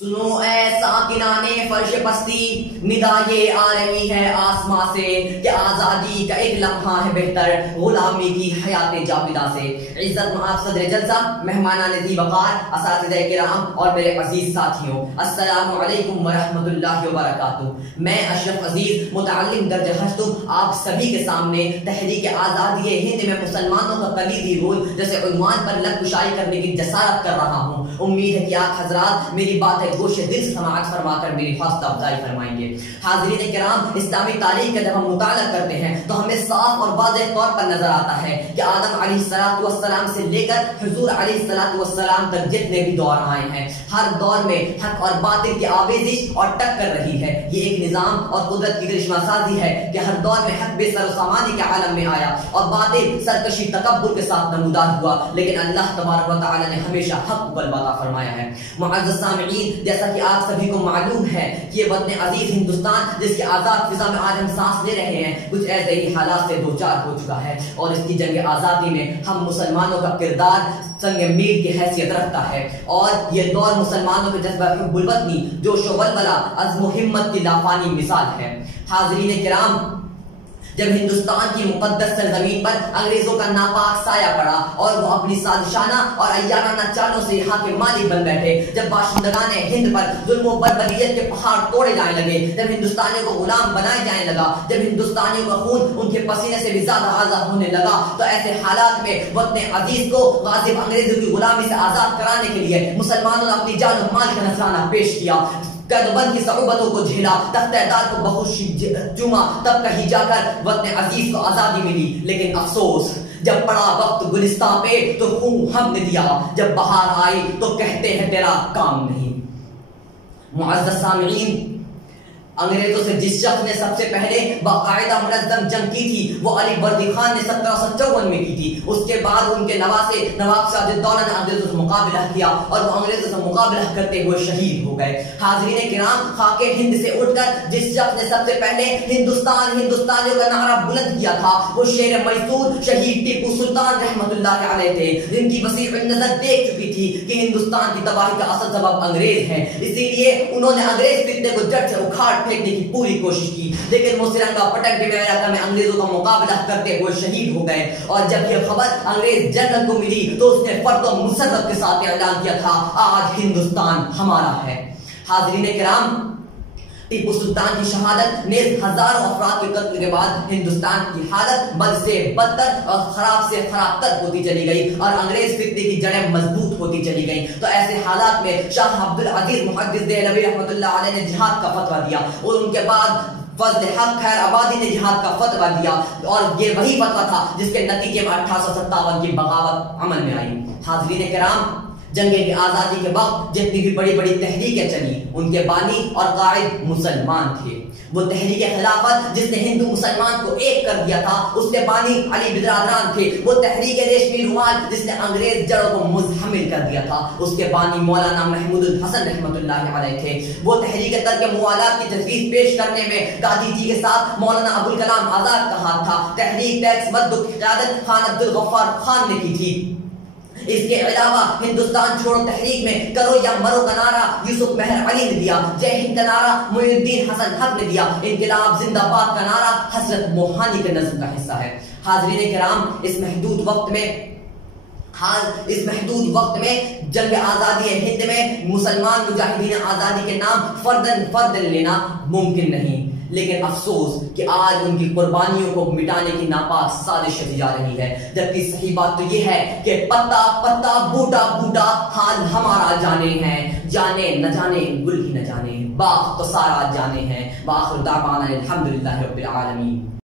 سنو اے ساکنان فرش پستی، ندا یہ آ رہی ہے آسماں سے کہ آزادی کا ایک لمحہ ہے بہتر غلامی کی حیات جاویدہ سے۔ عزت مآب صدر جلسہ، مہمانان ذی وقار، اساتذہ کرام اور میرے عزیز ساتھیوں، السلام علیکم ورحمۃ اللہ وبرکاتہ۔ میں اشرف عزیز متعلم درجہ ہشتم آپ سبھی کے سامنے تحریک آزادی ہند میں مسلمانوں کا کلیدی رول جیسے عنوان پر لب کشائی کرنے کی جسارت کر رہا ہوں۔ امید ہے کہ آپ حضرات میری بات گوش دل سے سماعت فرما کر میری حوصلہ افزائی فرمائیں گے۔ حاضرین کرام، اسلامی تاریخ کا جب ہم مطالعہ کرتے ہیں تو ہمیں صاف اور واضح طور پر نظر آتا ہے کہ آدم علیہ السلام سے لے کر حضور علیہ السلام تک جتنے بھی دور آئے ہیں، ہر دور میں حق اور باطل کی آویزش اور ٹکر رہی ہے۔ یہ ایک نظام اور قدرت کی کرشمہ سازی ہے کہ ہر دور میں حق بے سر و سامانی کے عالم میں آیا اور باطل سرکشی تکبر کے ساتھ نمودار ہوا، لیکن اللہ تبارک و تعالی نے ہمیشہ حق کو غلبہ عطا فرمایا ہے۔ معزز سامعین، جیسا کہ آپ سبھی کو معلوم ہے کہ یہ وطن عزیز ہندوستان جس کی آزاد فضا میں آج ہم سانس لے رہے ہیں، کچھ ایسے ہی حالات سے دوچار ہو چکا ہے، اور اس کی جنگ آزادی میں ہم مسلمانوں کا کردار سنگ میل کی حیثیت رکھتا ہے، اور یہ دور مسلمانوں کے جذبہ حب الوطنی، جوش و ولولہ، عزم و ہمت کی لافانی مثال ہے۔ حاضرین کرام، جب ہندوستان کی مقدس سرزمین پر انگریزوں کا ناپاک سایہ پڑا اور وہ اپنی سازشانہ اور عیارانہ چالوں سے یہاں کے مالک بن بیٹھے، جب باشندگان ہند پر ظلم و بربریت کے پہاڑ توڑے جانے لگے، جب ہندوستانیوں کو غلام بنائے جانے لگا، جب ہندوستانیوں کا خون ان کے پسینے سے بھی زیادہ آزاد ہونے لگا، تو ایسے حالات میں وطن عزیز کو غاصب انگریزوں کی غلامی سے آزاد کرانے کے لیے مسلمانوں نے اپنی جان و مال کا نذرانہ پیش کیا، قید و بند کی صعوبتوں کو جھیلا، تختہ دار کو بخوشی چوما، تب کہیں جا کر وطن عزیز کو آزادی ملی۔ لیکن افسوس، جب پڑا وقت گلستان پہ تو خون ہم نے دیا، جب بہار آئی تو کہتے ہیں تیرا کام نہیں۔ معزز سامعین، انگریزوں سے جس شخص نے سب سے پہلے باقاعدہ منظم جنگ کی تھی وہ علی بردی خان نے 1754 میں کی تھی۔ اس کے بعد ان کے نواسے نواب سراج الدولہ نے انگریزوں سے مقابلہ کیا اور وہ انگریزوں سے مقابلہ کرتے ہوئے شہید ہو گئے۔ حاضرین کرام، خاک ہند سے اٹھ کر جس شخص نے سب سے پہلے ہندوستان ہندوستانیوں کا نعرہ بلند کیا تھا وہ شیر میسور شہید ٹیپو سلطان رحمۃ اللہ علیہ تھے، جن کی وسیع النظر دیکھ چکی تھی کہ ہندوستان کی تباہی کا اصل سبب انگریز ہیں، اسی لیے انہوں نے انگریز فتنے کو جڑ سے اکھاڑ پھینکنے کی پوری کوشش کی، لیکن وہ سرنگا پٹک کے علاقہ میں انگریزوں کا مقابلہ کرتے ہوئے شہید ہو گئے۔ اور جب یہ خبر انگریز جنرل کو ملی تو اس نے فرد و مسرت کے ساتھ اعلان کیا تھا، آج ہندوستان ہمارا ہے۔ حاضرین کرام، ٹیپو سلطان کی شہادت نیز ہزاروں افراد کے قتل کے بعد ہندوستان کی حالت بد سے بدتر اور خراب سے خراب تر ہوتی چلی گئی اور انگریز فتنے کی جڑیں مضبوط ہوتی چلی گئیں۔ تو ایسے حالات میں شاہ عبد العزیز محدث دہلوی رحمۃ اللہ علیہ نے جہاد کا فتویٰ دیا، اور ان کے بعد فضل حق خیر آبادی نے جہاد کا فتویٰ دیا، اور یہ وہی فتویٰ تھا جس کے نتیجے میں 1857 کی بغاوت عمل میں آئی۔ حاضرین کرام، جنگ کی آزادی کے وقت جتنی بھی بڑی بڑی تحریکیں چلی ان کے بانی اور قائد مسلمان تھے۔ وہ تحریک خلافت جس نے ہندو مسلمان کو ایک کر دیا تھا اس کے بانی علی برادران تھے۔ وہ تحریک ریشمی رومال جس نے انگریز جڑوں کو مزدحمل کر دیا تھا اس کے بانی مولانا محمود الحسن رحمۃ اللہ علیہ تھے۔ وہ تحریک ترک موالات کی تجویز پیش کرنے میں گاندھی جی کے ساتھ مولانا ابوالکلام آزاد کا ہاتھ تھا۔ تحریک ٹیکس مد کی قیادت خان عبد الغفار خان نے کی تھی۔ اس کے علاوہ ہندوستان چھوڑو تحریک میں کرو یا مرو کا نعرہ یوسف مہر علی نے دیا، جے ہند کا نعرہ معین الدین حسن حق نے دیا، انقلاب زندہ باد کا نعرہ حضرت موہانی کے نظم کا حصہ ہے۔ حاضرین کرام، اس محدود وقت میں جنگ آزادی ہند میں مسلمان مجاہدین آزادی کے نام فردن لینا ممکن نہیں، لیکن افسوس کہ آج ان کی قربانیوں کو مٹانے کی ناپاک سازش کی جا رہی ہے، جبکہ صحیح بات تو یہ ہے کہ پتا پتا بوٹا بوٹا حال ہمارا جانے ہیں، جانے نہ جانے گل ہی نہ جانے، باغ تو سارا جانے ہیں۔ وآخر دعوانا الحمدللہ رب العالمین۔